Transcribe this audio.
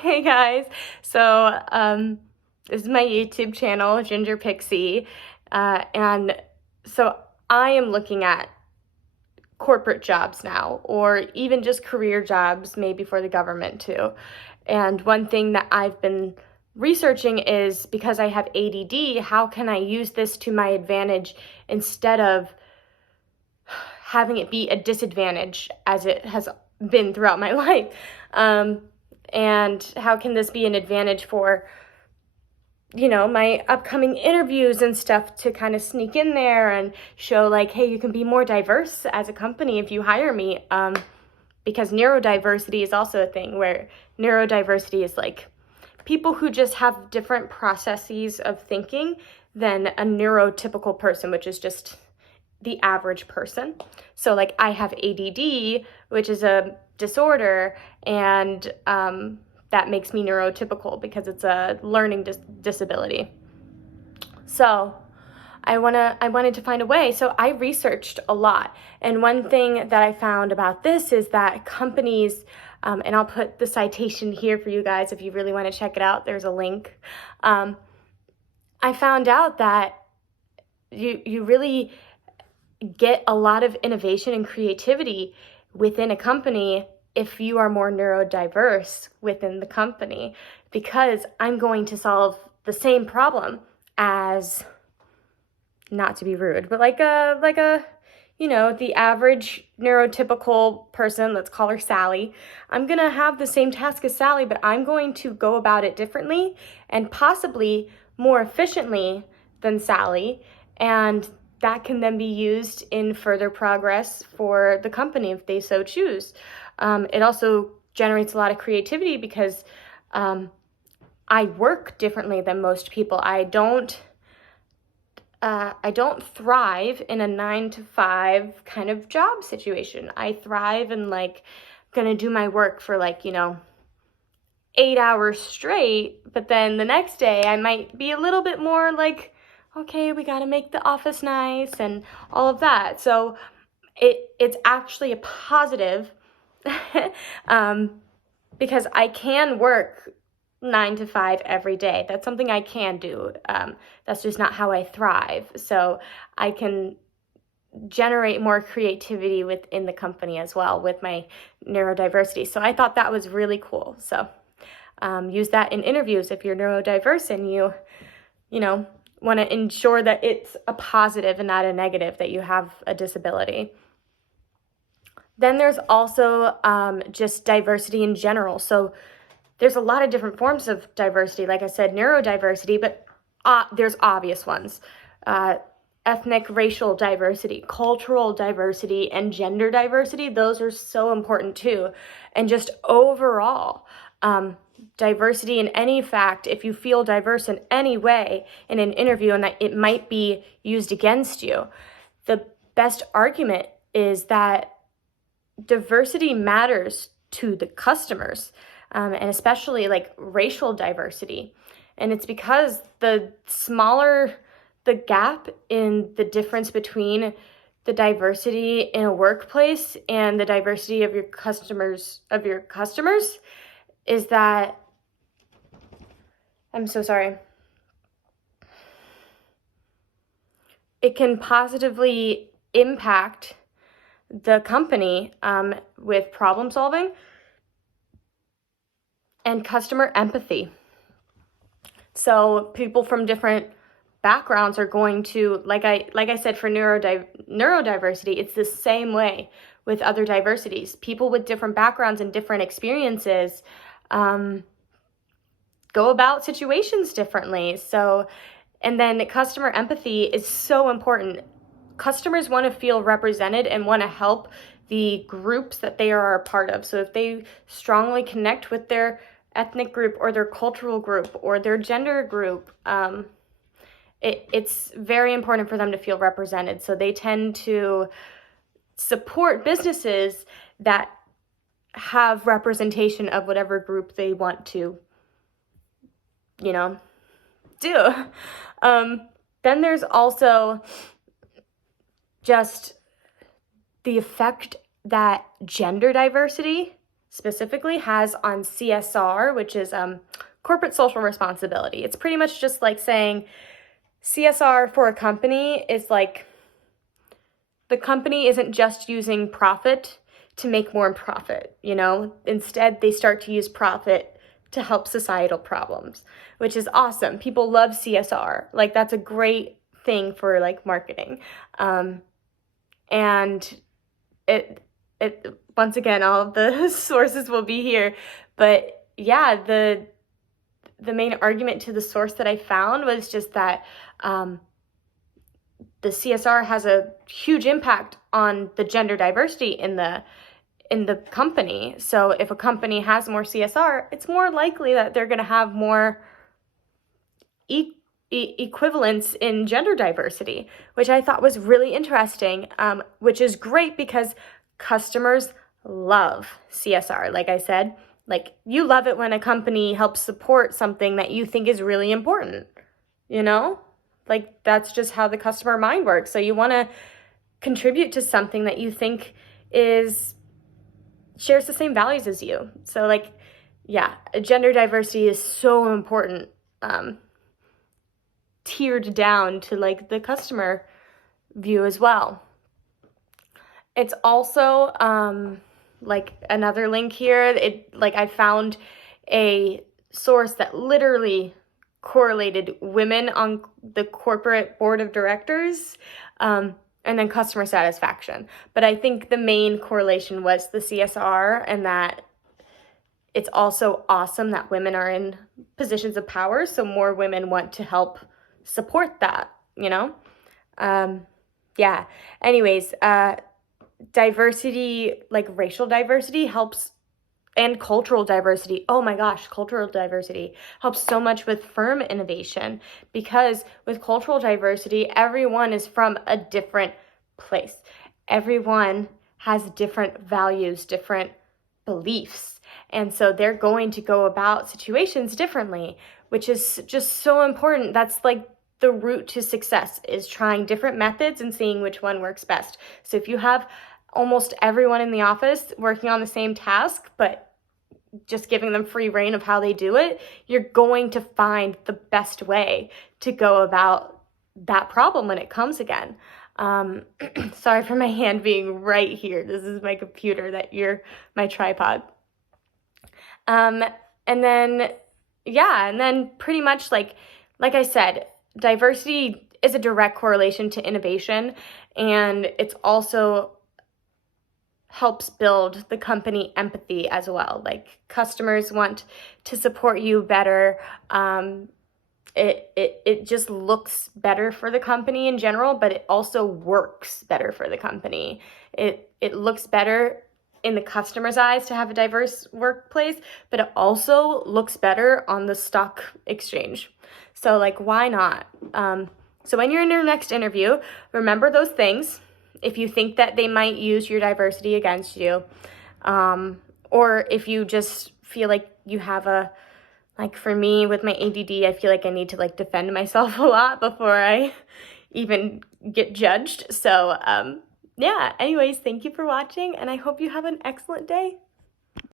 Hey guys, so this is my YouTube channel, Ginger Pixie, and so I am looking at corporate jobs now, or even just career jobs, maybe for the government too. And one thing that I've been researching is, because I have ADD, how can I use this to my advantage instead of having it be a disadvantage as it has been throughout my life? And how can this be an advantage for, my upcoming interviews and stuff, to kind of sneak in there and show like, hey, you can be more diverse as a company if you hire me. Because neurodiversity is also a thing, where neurodiversity is like people who just have different processes of thinking than a neurotypical person, which is just the average person. So like I have ADD, which is a disorder, and that makes me neurotypical because it's a learning disability. So I wanted to find a way. So I researched a lot. And one thing that I found about this is that companies, and I'll put the citation here for you guys if you really want to check it out. There's a link. I found out that you really get a lot of innovation and creativity within a company if you are more neurodiverse within the company, because I'm going to solve the same problem as, not to be rude, but like a the average neurotypical person, let's call her Sally. I'm going to have the same task as Sally, but I'm going to go about it differently and possibly more efficiently than Sally. And that can then be used in further progress for the company if they so choose. It also generates a lot of creativity because I work differently than most people. I don't thrive in a 9-to-5 kind of job situation. I thrive in gonna do my work for 8 hours straight, but then the next day I might be a little bit more like, okay, we gotta make the office nice and all of that. So it's actually a positive because I can work 9-to-5 every day. That's something I can do. That's just not how I thrive. So I can generate more creativity within the company as well with my neurodiversity. So I thought that was really cool. So use that in interviews if you're neurodiverse and you want to ensure that it's a positive and not a negative that you have a disability. Then there's also just diversity in general. So there's a lot of different forms of diversity. Like I said, neurodiversity, but there's obvious ones. Ethnic, racial diversity, cultural diversity, and gender diversity. Those are so important too. And just overall, diversity in any fact, if you feel diverse in any way in an interview and that it might be used against you, the best argument is that diversity matters to the customers, and especially like racial diversity. And it's because the smaller the gap in the difference between the diversity in a workplace and the diversity of your customers is that, I'm so sorry, it can positively impact the company with problem solving and customer empathy. So people from different backgrounds are going to, like I said, for neurodiversity, it's the same way with other diversities. People with different backgrounds and different experiences go about situations differently. So, and then customer empathy is so important. Customers want to feel represented and want to help the groups that they are a part of. So if they strongly connect with their ethnic group or their cultural group or their gender group, it's very important for them to feel represented. So they tend to support businesses that have representation of whatever group they want to, do. Then there's also just the effect that gender diversity specifically has on CSR, which is corporate social responsibility. It's pretty much just like saying CSR for a company is like the company isn't just using profit to make more profit, you know? Instead, they start to use profit to help societal problems, which is awesome. People love CSR. Like, that's a great thing for like marketing. And it once again, all of the sources will be here, but yeah, the main argument to the source that I found was just that the CSR has a huge impact on the gender diversity in the company. So if a company has more CSR, it's more likely that they're going to have more equivalence in gender diversity, which I thought was really interesting, which is great because customers love CSR. Like I said, like, you love it when a company helps support something that you think is really important, you know? Like, that's just how the customer mind works. So you want to contribute to something that you think shares the same values as you. So like, yeah, gender diversity is so important, tiered down to like the customer view as well. It's also like another link here. I found a source that literally correlated women on the corporate board of directors, and then customer satisfaction. But I think the main correlation was the CSR, and that it's also awesome that women are in positions of power, so more women want to help support that, you know? Yeah. Anyways, diversity, like racial diversity helps, and cultural diversity. Oh my gosh, cultural diversity helps so much with firm innovation, because with cultural diversity, everyone is from a different place. Everyone has different values, different beliefs. And so they're going to go about situations differently, which is just so important. That's like the route to success, is trying different methods and seeing which one works best. So if you have almost everyone in the office working on the same task, but just giving them free reign of how they do it, you're going to find the best way to go about that problem when it comes again. Sorry for my hand being right here. This is my computer, my tripod. And then pretty much like I said, diversity is a direct correlation to innovation, and it's also helps build the company empathy as well. Like, customers want to support you better. It just looks better for the company in general, but it also works better for the company. It looks better in the customer's eyes to have a diverse workplace, but it also looks better on the stock exchange. So like, why not? So when you're in your next interview, remember those things. If you think that they might use your diversity against you, or if you just feel like you have like for me with my ADD, I feel like I need to like defend myself a lot before I even get judged. So yeah, anyways, thank you for watching, and I hope you have an excellent day.